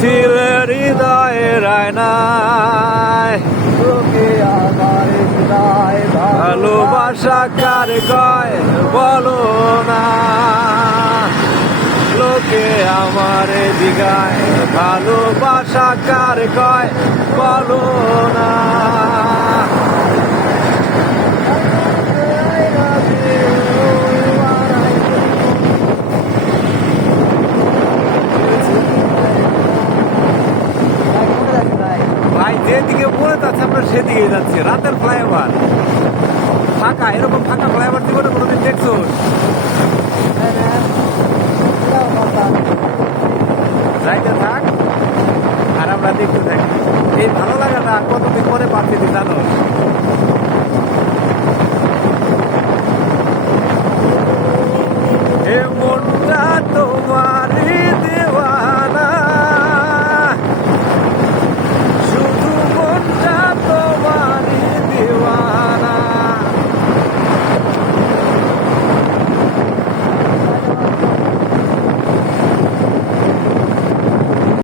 ছিলে হৃদয়ের আয়নায়, লোকে আমার হৃদয় ভালোবাসা কার কয় বলো না, লোকে আমার দিগায় ভালোবাসা কার কয় বলো না। ভাই যেদিকে মনে যাচ্ছে আমরা সেদিকেই যাচ্ছি। রাতের ফ্লাইওভার ফাঁকা, এরকম ফাঁকা ফ্লাইওভার জীবনে কোনোদিন দেখছো? যাইতে থাক আর আমরা দেখতে থাকি। এই ভালো লাগাটা কতদিন পরে পাচ্ছি তুই জানো? এ মনটা তোমার